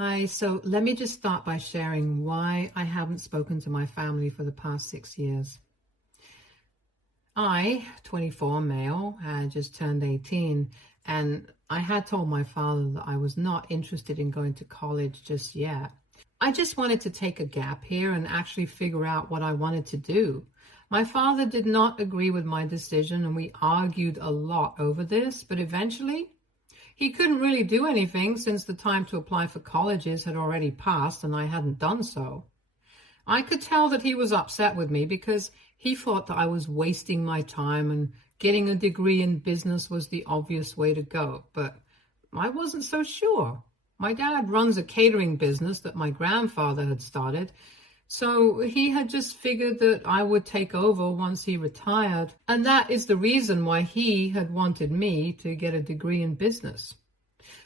Hi, so let me just start by sharing why I haven't spoken to my family for the past 6 years. I, 24 male, had just turned 18, and I had told my father that I was not interested in going to college just yet. I just wanted to take a gap here and actually figure out what I wanted to do. My father did not agree with my decision, and we argued a lot over this, but eventually he couldn't really do anything since the time to apply for colleges had already passed and I hadn't done so. I could tell that he was upset with me because he thought that I was wasting my time and getting a degree in business was the obvious way to go, but I wasn't so sure. My dad runs a catering business that my grandfather had started, so he had just figured that I would take over once he retired, and that is the reason why he had wanted me to get a degree in business.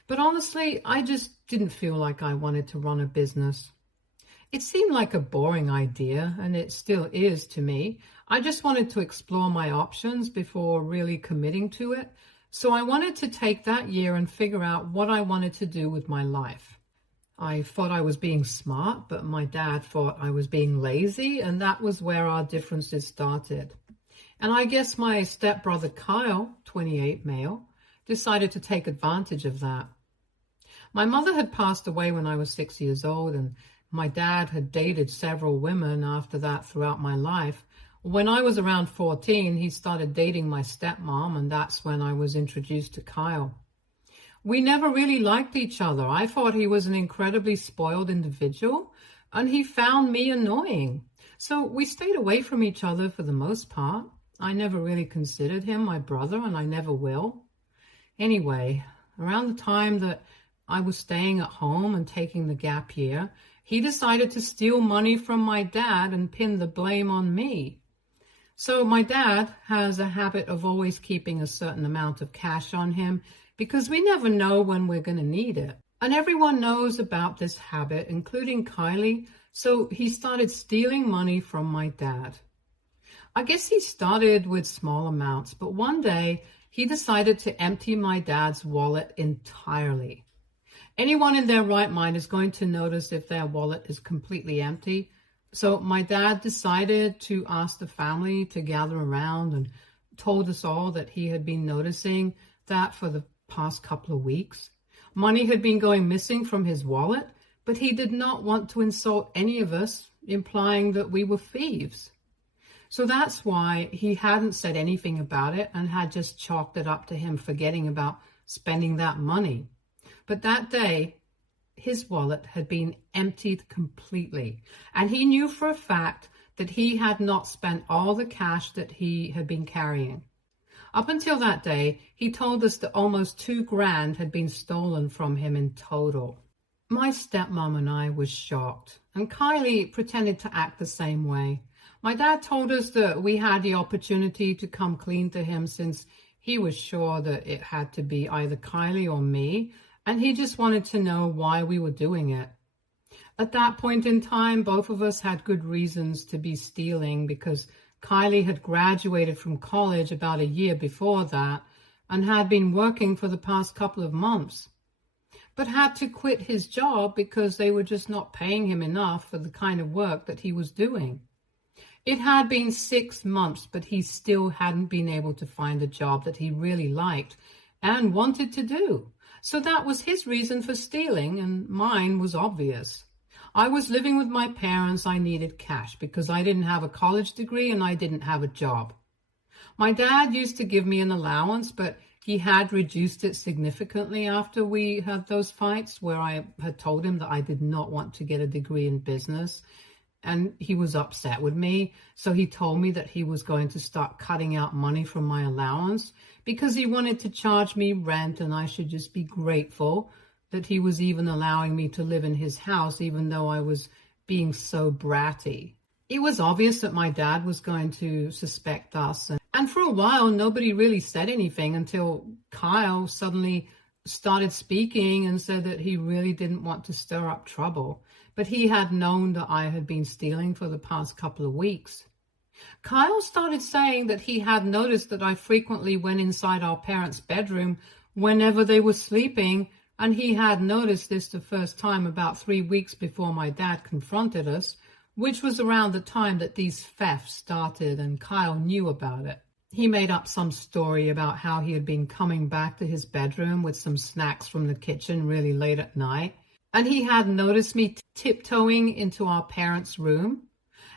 But honestly, I just didn't feel like I wanted to run a business. It seemed like a boring idea, and it still is to me. I just wanted to explore my options before really committing to it, so I wanted to take that year and figure out what I wanted to do with my life. I thought I was being smart, but my dad thought I was being lazy, and that was where our differences started. And I guess my stepbrother Kyle, 28 male, decided to take advantage of that. My mother had passed away when I was 6 years old, and my dad had dated several women after that throughout my life. When I was around 14, he started dating my stepmom, and that's when I was introduced to Kyle. We never really liked each other. I thought he was an incredibly spoiled individual, and he found me annoying. So we stayed away from each other for the most part. I never really considered him my brother, and I never will. Anyway, around the time that I was staying at home and taking the gap year, he decided to steal money from my dad and pin the blame on me. So my dad has a habit of always keeping a certain amount of cash on him, because we never know when we're going to need it. And everyone knows about this habit, including Kylie, so he started stealing money from my dad. I guess he started with small amounts, but one day he decided to empty my dad's wallet entirely. Anyone in their right mind is going to notice if their wallet is completely empty. So my dad decided to ask the family to gather around and told us all that he had been noticing that for the past couple of weeks. Money had been going missing from his wallet, but he did not want to insult any of us, implying that we were thieves. So that's why he hadn't said anything about it and had just chalked it up to him forgetting about spending that money. But that day, his wallet had been emptied completely, and he knew for a fact that he had not spent all the cash that he had been carrying. Up until that day, he told us that almost $2,000 had been stolen from him in total. My stepmom and I was shocked, and Kylie pretended to act the same way. My dad told us that we had the opportunity to come clean to him since he was sure that it had to be either Kylie or me, and he just wanted to know why we were doing it. At that point in time, both of us had good reasons to be stealing because Kylie had graduated from college about a year before that and had been working for the past couple of months, but had to quit his job because they were just not paying him enough for the kind of work that he was doing. It had been 6 months, but he still hadn't been able to find a job that he really liked and wanted to do. So that was his reason for stealing, and mine was obvious. I was living with my parents. I needed cash because I didn't have a college degree and I didn't have a job. My dad used to give me an allowance, but he had reduced it significantly after we had those fights where I had told him that I did not want to get a degree in business. And he was upset with me. So he told me that he was going to start cutting out money from my allowance because he wanted to charge me rent, and I should just be grateful that he was even allowing me to live in his house, even though I was being so bratty. It was obvious that my dad was going to suspect us. And for a while, nobody really said anything until Kyle suddenly started speaking and said that he really didn't want to stir up trouble. But he had known that I had been stealing for the past couple of weeks. Kyle started saying that he had noticed that I frequently went inside our parents' bedroom whenever they were sleeping and he had noticed this the first time about 3 weeks before my dad confronted us, which was around the time that these thefts started, and Kyle knew about it. He made up some story about how he had been coming back to his bedroom with some snacks from the kitchen really late at night, and he had noticed me tiptoeing into our parents' room.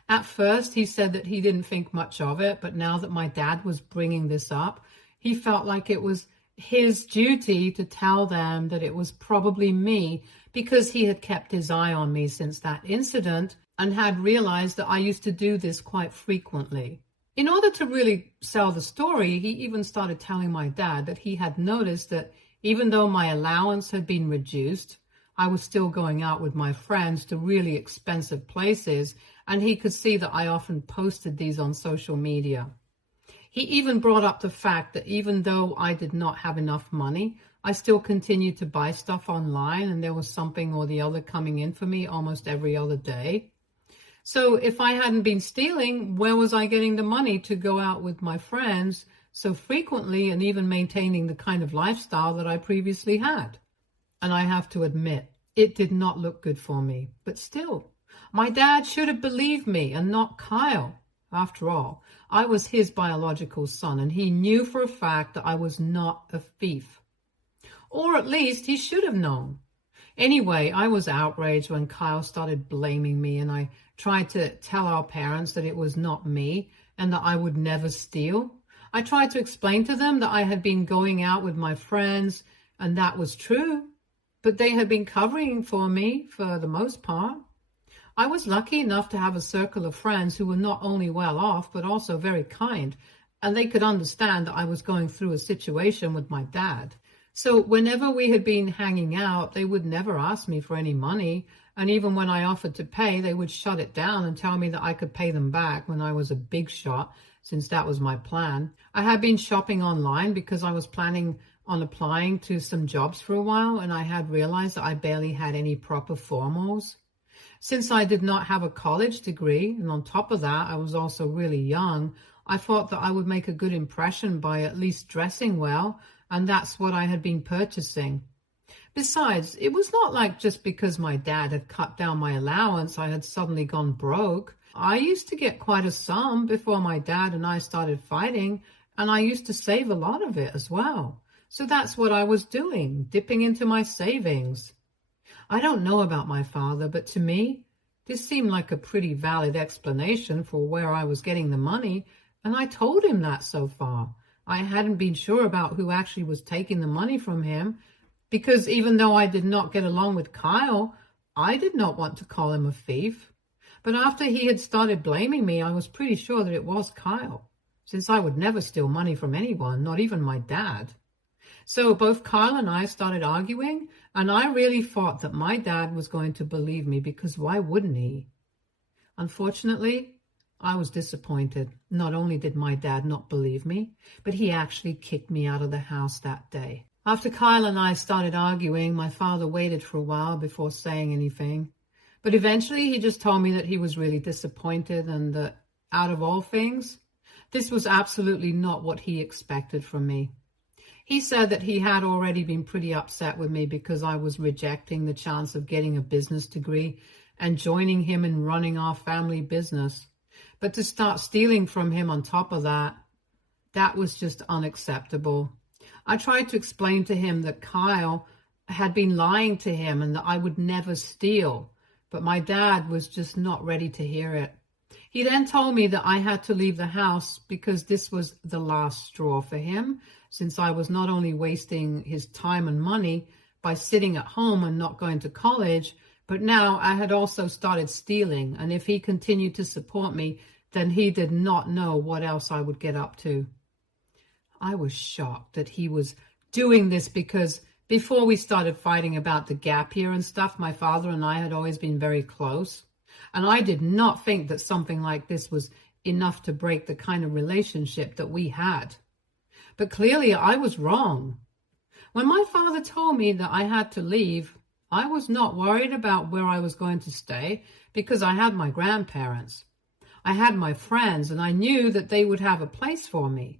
At first, he said that he didn't think much of it, but now that my dad was bringing this up, he felt like it was his duty to tell them that it was probably me, because he had kept his eye on me since that incident and had realized that I used to do this quite frequently. In order to really sell the story, he even started telling my dad that he had noticed that even though my allowance had been reduced, I was still going out with my friends to really expensive places, and he could see that I often posted these on social media. He even brought up the fact that even though I did not have enough money, I still continued to buy stuff online, and there was something or the other coming in for me almost every other day. So if I hadn't been stealing, where was I getting the money to go out with my friends so frequently and even maintaining the kind of lifestyle that I previously had? And I have to admit, it did not look good for me. But still, my dad should have believed me and not Kyle. After all, I was his biological son, and he knew for a fact that I was not a thief. Or at least he should have known. Anyway, I was outraged when Kyle started blaming me, and I tried to tell our parents that it was not me and that I would never steal. I tried to explain to them that I had been going out with my friends, and that was true, but they had been covering for me for the most part. I was lucky enough to have a circle of friends who were not only well off, but also very kind, and they could understand that I was going through a situation with my dad. So whenever we had been hanging out, they would never ask me for any money, and even when I offered to pay, they would shut it down and tell me that I could pay them back when I was a big shot, since that was my plan. I had been shopping online because I was planning on applying to some jobs for a while, and I had realized that I barely had any proper formals. Since I did not have a college degree, and on top of that, I was also really young, I thought that I would make a good impression by at least dressing well, and that's what I had been purchasing. Besides, it was not like just because my dad had cut down my allowance, I had suddenly gone broke. I used to get quite a sum before my dad and I started fighting, and I used to save a lot of it as well. So that's what I was doing, dipping into my savings. I don't know about my father, but to me, this seemed like a pretty valid explanation for where I was getting the money, and I told him that so far. I hadn't been sure about who actually was taking the money from him, because even though I did not get along with Kyle, I did not want to call him a thief. But after he had started blaming me, I was pretty sure that it was Kyle, since I would never steal money from anyone, not even my dad. So both Kyle and I started arguing, and I really thought that my dad was going to believe me, because why wouldn't he? Unfortunately, I was disappointed. Not only did my dad not believe me, but he actually kicked me out of the house that day. After Kyle and I started arguing, my father waited for a while before saying anything. But eventually he just told me that he was really disappointed, and that out of all things, this was absolutely not what he expected from me. He said that he had already been pretty upset with me because I was rejecting the chance of getting a business degree and joining him in running our family business. But to start stealing from him on top of that, that was just unacceptable. I tried to explain to him that Kyle had been lying to him and that I would never steal, but my dad was just not ready to hear it. He then told me that I had to leave the house because this was the last straw for him, since I was not only wasting his time and money by sitting at home and not going to college, but now I had also started stealing, and if he continued to support me, then he did not know what else I would get up to. I was shocked that he was doing this because before we started fighting about the gap year and stuff, my father and I had always been very close. And I did not think that something like this was enough to break the kind of relationship that we had. But clearly I was wrong. When my father told me that I had to leave, I was not worried about where I was going to stay because I had my grandparents. I had my friends, and I knew that they would have a place for me.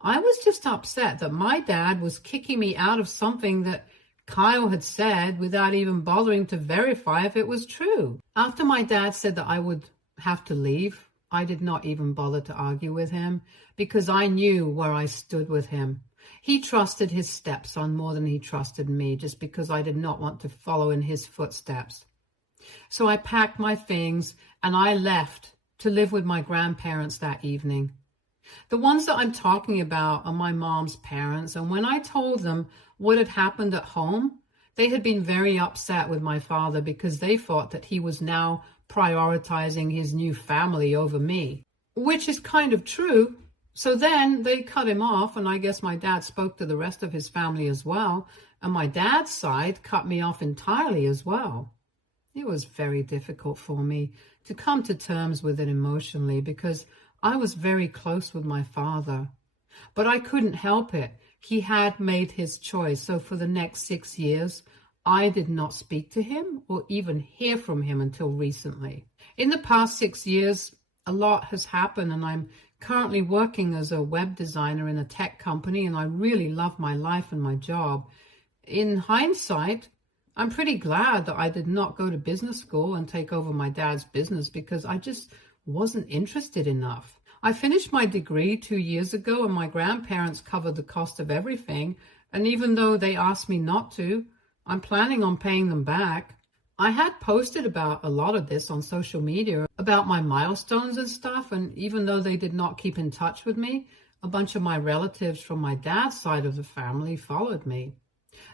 I was just upset that my dad was kicking me out of something that Kyle had said without even bothering to verify if it was true. After my dad said that I would have to leave, I did not even bother to argue with him because I knew where I stood with him. He trusted his stepson more than he trusted me just because I did not want to follow in his footsteps. So I packed my things and I left to live with my grandparents that evening. The ones that I'm talking about are my mom's parents, and when I told them what had happened at home, they had been very upset with my father because they thought that he was now prioritizing his new family over me, which is kind of true. So then they cut him off, and I guess my dad spoke to the rest of his family as well, and my dad's side cut me off entirely as well. It was very difficult for me to come to terms with it emotionally because I was very close with my father. But I couldn't help it. He had made his choice. So for the next 6 years, I did not speak to him or even hear from him until recently. In the past 6 years, a lot has happened, and I'm currently working as a web designer in a tech company, and I really love my life and my job. In hindsight, I'm pretty glad that I did not go to business school and take over my dad's business because I just wasn't interested enough. I finished my degree 2 years ago, and my grandparents covered the cost of everything. And even though they asked me not to, I'm planning on paying them back. I had posted about a lot of this on social media, about my milestones and stuff. And even though they did not keep in touch with me, a bunch of my relatives from my dad's side of the family followed me.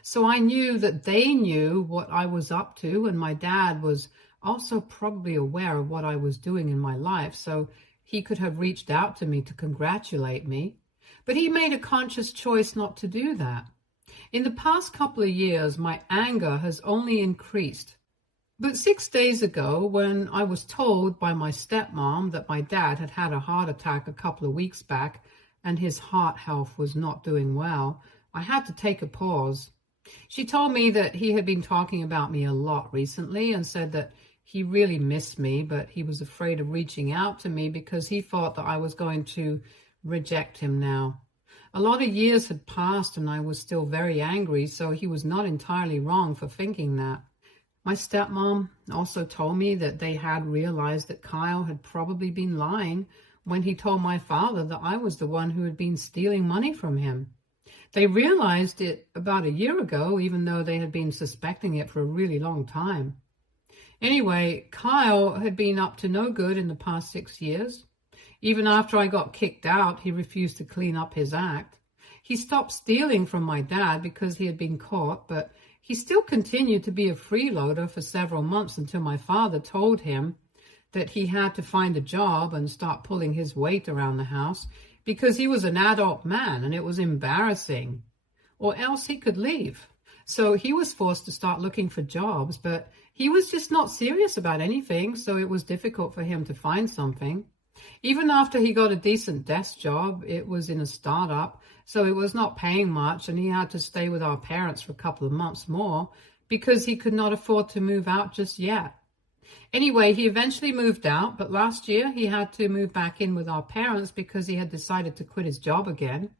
So I knew that they knew what I was up to, and my dad was also probably aware of what I was doing in my life, so he could have reached out to me to congratulate me. But he made a conscious choice not to do that. In the past couple of years, my anger has only increased. But 6 days ago, when I was told by my stepmom that my dad had had a heart attack a couple of weeks back and his heart health was not doing well, I had to take a pause. She told me that he had been talking about me a lot recently and said that he really missed me, but he was afraid of reaching out to me because he thought that I was going to reject him now. A lot of years had passed and I was still very angry, so he was not entirely wrong for thinking that. My stepmom also told me that they had realized that Kyle had probably been lying when he told my father that I was the one who had been stealing money from him. They realized it about a year ago, even though they had been suspecting it for a really long time. Anyway, Kyle had been up to no good in the past 6 years. Even after I got kicked out, he refused to clean up his act. He stopped stealing from my dad because he had been caught, but he still continued to be a freeloader for several months until my father told him that he had to find a job and start pulling his weight around the house because he was an adult man and it was embarrassing, or else he could leave. So he was forced to start looking for jobs, but he was just not serious about anything, so it was difficult for him to find something. Even after he got a decent desk job, it was in a startup, so it was not paying much, and he had to stay with our parents for a couple of months more because he could not afford to move out just yet. Anyway, he eventually moved out, but last year he had to move back in with our parents because he had decided to quit his job again.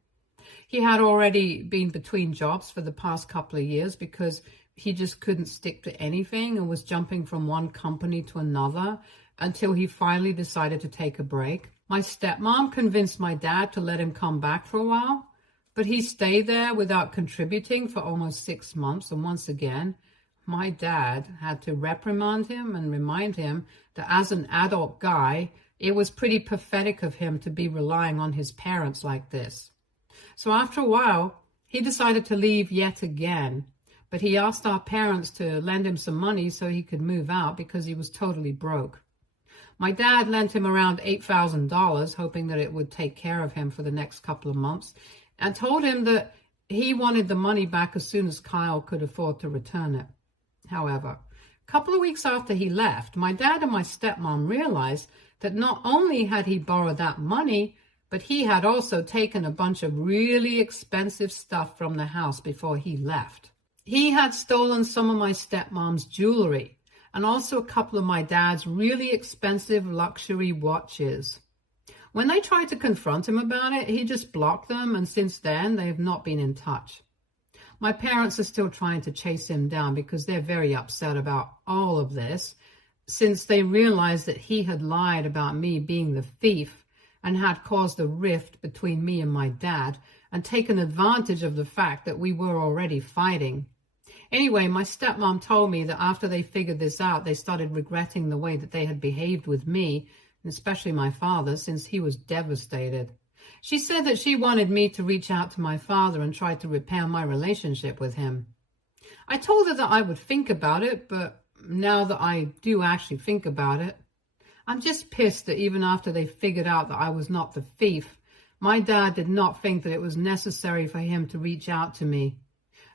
He had already been between jobs for the past couple of years because he just couldn't stick to anything and was jumping from one company to another until he finally decided to take a break. My stepmom convinced my dad to let him come back for a while, but he stayed there without contributing for almost 6 months, and once again, my dad had to reprimand him and remind him that as an adult guy, it was pretty pathetic of him to be relying on his parents like this. So after a while, he decided to leave yet again, but he asked our parents to lend him some money so he could move out because he was totally broke. My dad lent him around $8,000, hoping that it would take care of him for the next couple of months, and told him that he wanted the money back as soon as Kyle could afford to return it. However, a couple of weeks after he left, my dad and my stepmom realized that not only had he borrowed that money, but he had also taken a bunch of really expensive stuff from the house before he left. He had stolen some of my stepmom's jewelry and also a couple of my dad's really expensive luxury watches. When they tried to confront him about it, he just blocked them, and since then they have not been in touch. My parents are still trying to chase him down because they're very upset about all of this, since they realized that he had lied about me being the thief and had caused a rift between me and my dad and taken advantage of the fact that we were already fighting. Anyway, my stepmom told me that after they figured this out, they started regretting the way that they had behaved with me, and especially my father, since he was devastated. She said that she wanted me to reach out to my father and try to repair my relationship with him. I told her that I would think about it, but now that I do actually think about it, I'm just pissed that even after they figured out that I was not the thief, my dad did not think that it was necessary for him to reach out to me,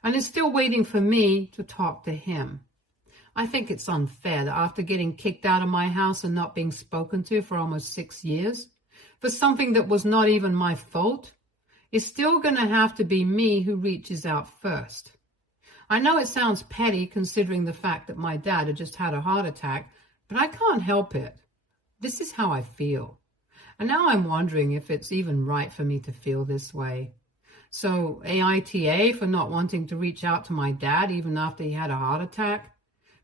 and is still waiting for me to talk to him. I think it's unfair that after getting kicked out of my house and not being spoken to for almost 6 years, for something that was not even my fault, it's still going to have to be me who reaches out first. I know it sounds petty considering the fact that my dad had just had a heart attack, but I can't help it. This is how I feel. And now I'm wondering if it's even right for me to feel this way. So AITA for not wanting to reach out to my dad even after he had a heart attack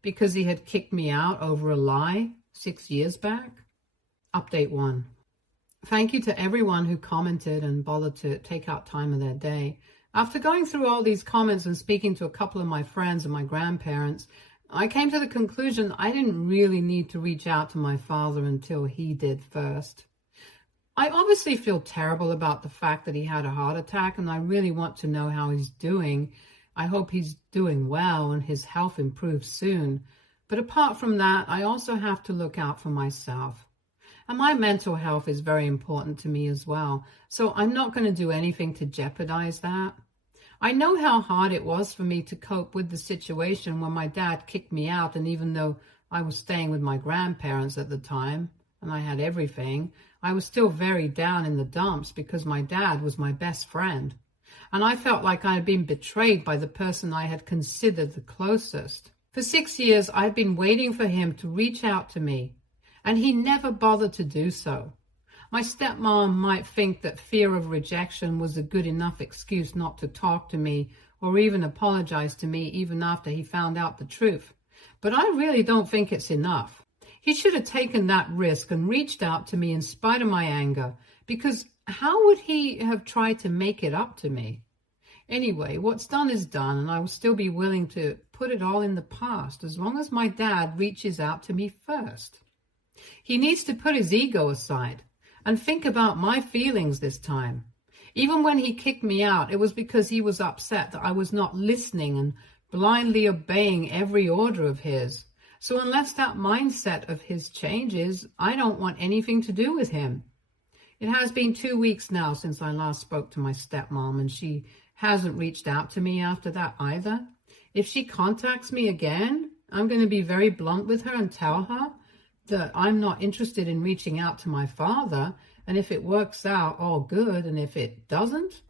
because he had kicked me out over a lie 6 years back? Update 1. Thank you to everyone who commented and bothered to take out time of their day. After going through all these comments and speaking to a couple of my friends and my grandparents, I came to the conclusion I didn't really need to reach out to my father until he did first. I obviously feel terrible about the fact that he had a heart attack, and I really want to know how he's doing. I hope he's doing well and his health improves soon. But apart from that, I also have to look out for myself. And my mental health is very important to me as well, so I'm not going to do anything to jeopardize that. I know how hard it was for me to cope with the situation when my dad kicked me out, and even though I was staying with my grandparents at the time, and I had everything, I was still very down in the dumps because my dad was my best friend. And I felt like I had been betrayed by the person I had considered the closest. For 6 years, I'd been waiting for him to reach out to me, and he never bothered to do so. My stepmom might think that fear of rejection was a good enough excuse not to talk to me or even apologize to me even after he found out the truth. But I really don't think it's enough. He should have taken that risk and reached out to me in spite of my anger, because how would he have tried to make it up to me? Anyway, what's done is done, and I will still be willing to put it all in the past as long as my dad reaches out to me first. He needs to put his ego aside and think about my feelings this time. Even when he kicked me out, it was because he was upset that I was not listening and blindly obeying every order of his. So unless that mindset of his changes, I don't want anything to do with him. It has been 2 weeks now since I last spoke to my stepmom, and she hasn't reached out to me after that either. If she contacts me again, I'm going to be very blunt with her and tell her that I'm not interested in reaching out to my father, and if it works out, all good, and if it doesn't,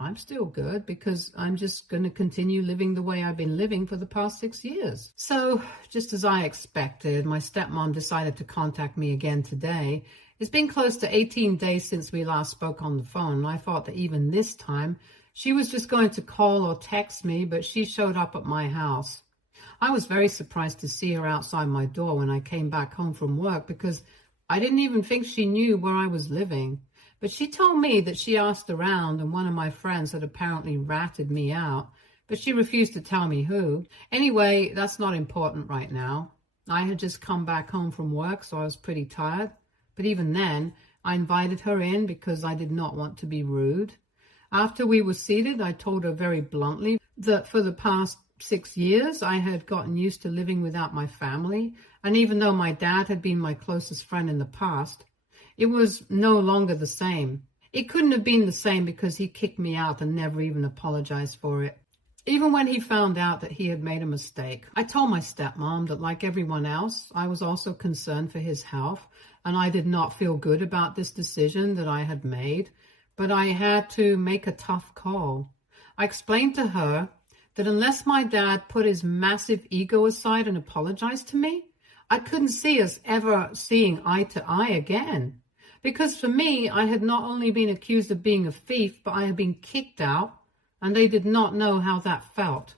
I'm still good, because I'm just going to continue living the way I've been living for the past 6 years. So, just as I expected, my stepmom decided to contact me again today. It's been close to 18 days since we last spoke on the phone, and I thought that even this time, she was just going to call or text me, but she showed up at my house. I was very surprised to see her outside my door when I came back home from work, because I didn't even think she knew where I was living. But she told me that she asked around and one of my friends had apparently ratted me out, but she refused to tell me who. Anyway, that's not important right now. I had just come back home from work, so I was pretty tired. But even then, I invited her in because I did not want to be rude. After we were seated, I told her very bluntly that for the past 6 years, I had gotten used to living without my family, and even though my dad had been my closest friend in the past, it was no longer the same. It couldn't have been the same because he kicked me out and never even apologized for it. Even when he found out that he had made a mistake, I told my stepmom that, like everyone else, I was also concerned for his health, and I did not feel good about this decision that I had made, but I had to make a tough call. I explained to her that unless my dad put his massive ego aside and apologized to me, I couldn't see us ever seeing eye to eye again. Because for me, I had not only been accused of being a thief, but I had been kicked out and they did not know how that felt.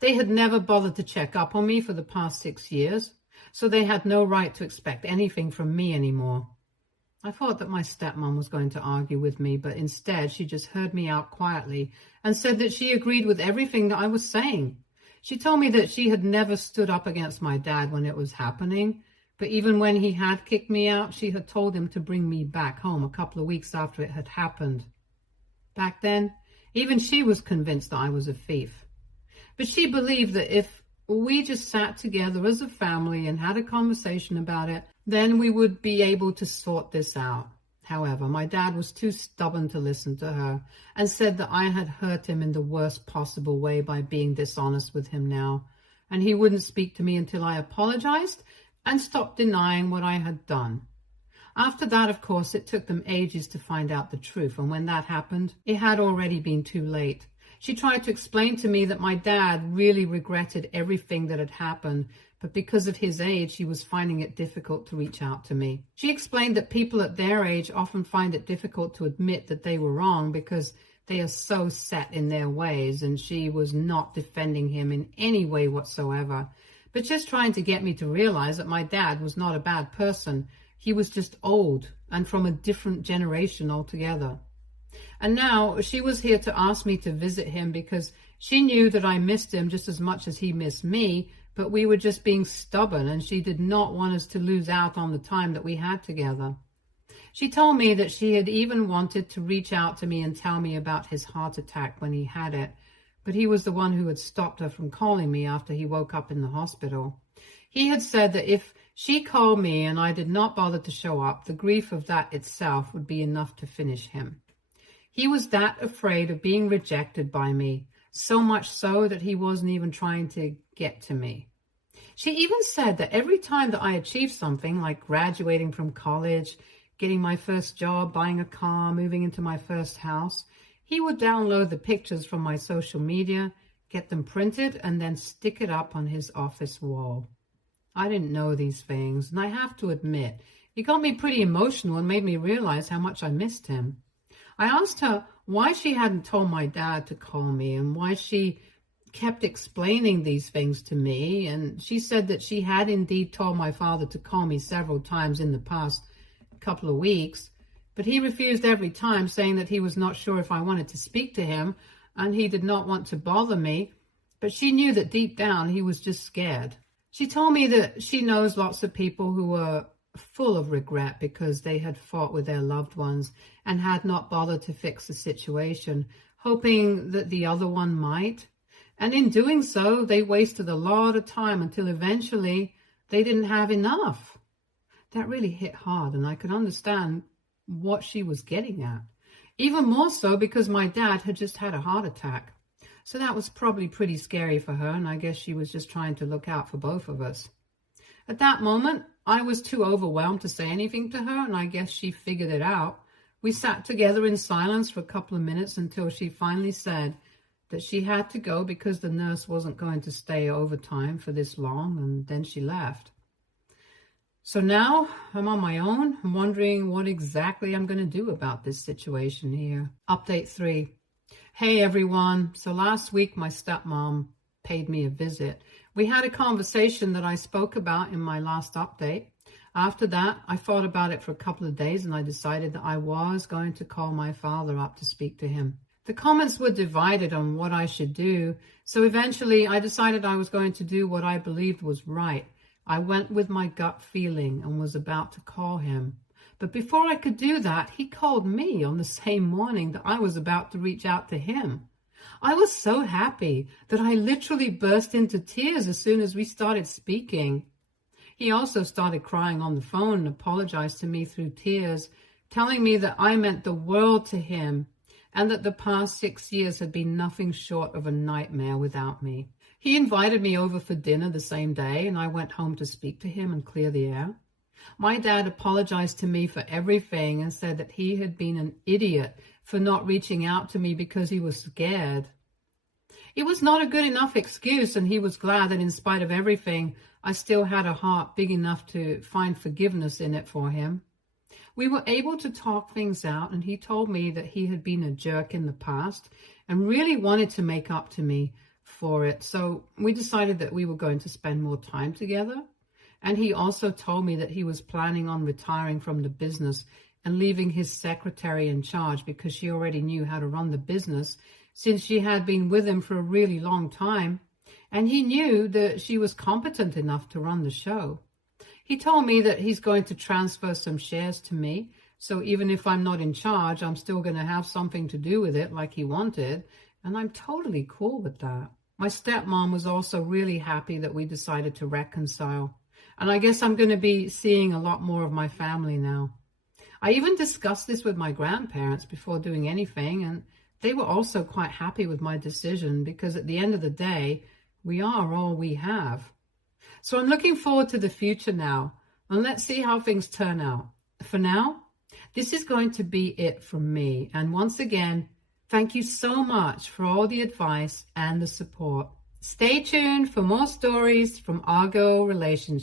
They had never bothered to check up on me for the past 6 years, so they had no right to expect anything from me anymore. I thought that my stepmom was going to argue with me, but instead she just heard me out quietly and said that she agreed with everything that I was saying. She told me that she had never stood up against my dad when it was happening, but even when he had kicked me out, she had told him to bring me back home a couple of weeks after it had happened. Back then, even she was convinced that I was a thief. But she believed that if we just sat together as a family and had a conversation about it, then we would be able to sort this out. However, my dad was too stubborn to listen to her and said that I had hurt him in the worst possible way by being dishonest with him now, and he wouldn't speak to me until I apologized and stopped denying what I had done. After that, of course, it took them ages to find out the truth, and when that happened, it had already been too late. She tried to explain to me that my dad really regretted everything that had happened, but because of his age, he was finding it difficult to reach out to me. She explained that people at their age often find it difficult to admit that they were wrong because they are so set in their ways, and she was not defending him in any way whatsoever, but just trying to get me to realize that my dad was not a bad person. He was just old and from a different generation altogether. And now she was here to ask me to visit him because she knew that I missed him just as much as he missed me, but we were just being stubborn and she did not want us to lose out on the time that we had together. She told me that she had even wanted to reach out to me and tell me about his heart attack when he had it, but he was the one who had stopped her from calling me after he woke up in the hospital. He had said that if she called me and I did not bother to show up, the grief of that itself would be enough to finish him. He was that afraid of being rejected by me, so much so that he wasn't even trying to get to me. She even said that every time that I achieved something like graduating from college, getting my first job, buying a car, moving into my first house, he would download the pictures from my social media, get them printed, and then stick it up on his office wall. I didn't know these things, and I have to admit, it got me pretty emotional and made me realize how much I missed him. I asked her why she hadn't told my dad to call me and why she kept explaining these things to me, and she said that she had indeed told my father to call me several times in the past couple of weeks, but he refused every time, saying that he was not sure if I wanted to speak to him and he did not want to bother me, but she knew that deep down he was just scared. She told me that she knows lots of people who were full of regret because they had fought with their loved ones and had not bothered to fix the situation, hoping that the other one might. And in doing so, they wasted a lot of time until eventually they didn't have enough. That really hit hard, and I could understand what she was getting at. Even more so because my dad had just had a heart attack. So that was probably pretty scary for her, and I guess she was just trying to look out for both of us. At that moment, I was too overwhelmed to say anything to her, and I guess she figured it out. We sat together in silence for a couple of minutes until she finally said that she had to go because the nurse wasn't going to stay overtime for this long, and then she left. So now I'm on my own. I'm wondering what exactly I'm going to do about this situation here. Update 3. Hey everyone. So last week my stepmom paid me a visit. We had a conversation that I spoke about in my last update. After that, I thought about it for a couple of days and I decided that I was going to call my father up to speak to him. The comments were divided on what I should do, so eventually I decided I was going to do what I believed was right. I went with my gut feeling and was about to call him. But before I could do that, he called me on the same morning that I was about to reach out to him. I was so happy that I literally burst into tears as soon as we started speaking. He also started crying on the phone and apologized to me through tears, telling me that I meant the world to him and that the past 6 years had been nothing short of a nightmare without me. He invited me over for dinner the same day, and I went home to speak to him and clear the air. My dad apologized to me for everything and said that he had been an idiot for not reaching out to me because he was scared. It was not a good enough excuse, and he was glad that in spite of everything, I still had a heart big enough to find forgiveness in it for him. We were able to talk things out, and he told me that he had been a jerk in the past and really wanted to make up to me for it. So we decided that we were going to spend more time together. And he also told me that he was planning on retiring from the business and leaving his secretary in charge because she already knew how to run the business since she had been with him for a really long time. And he knew that she was competent enough to run the show. He told me that he's going to transfer some shares to me. So even if I'm not in charge, I'm still going to have something to do with it like he wanted. And I'm totally cool with that. My stepmom was also really happy that we decided to reconcile. And I guess I'm going to be seeing a lot more of my family now. I even discussed this with my grandparents before doing anything, and they were also quite happy with my decision because at the end of the day, we are all we have. So I'm looking forward to the future now, and let's see how things turn out. For now, this is going to be it from me. And once again, thank you so much for all the advice and the support. Stay tuned for more stories from Argo Relationships.